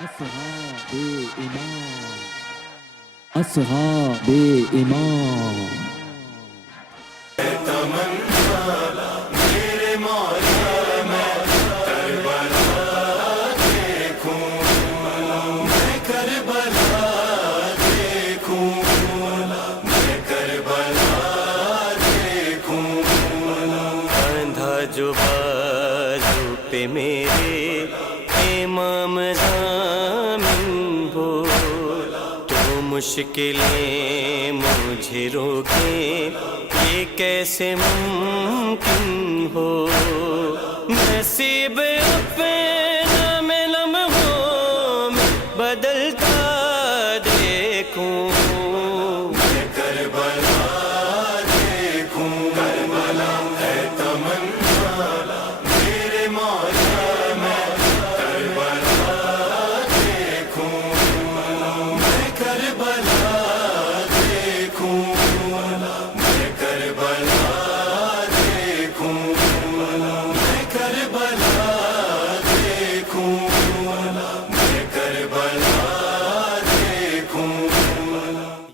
اصحاب امام، اصحاب امام. جو بازو پہ میرے امام ضامن ہو، تو مشکلیں مجھے روکیں یہ کیسے ممکن ہو. نصیب اپنا میں لمحوں میں بدلتا دیکھوں، میں کربلا دیکھوں. کربلا ہے تمنا میرے مولا، میں کربلا دیکھوں، میں کربلا دیکھوں، میں کربلا دیکھوں.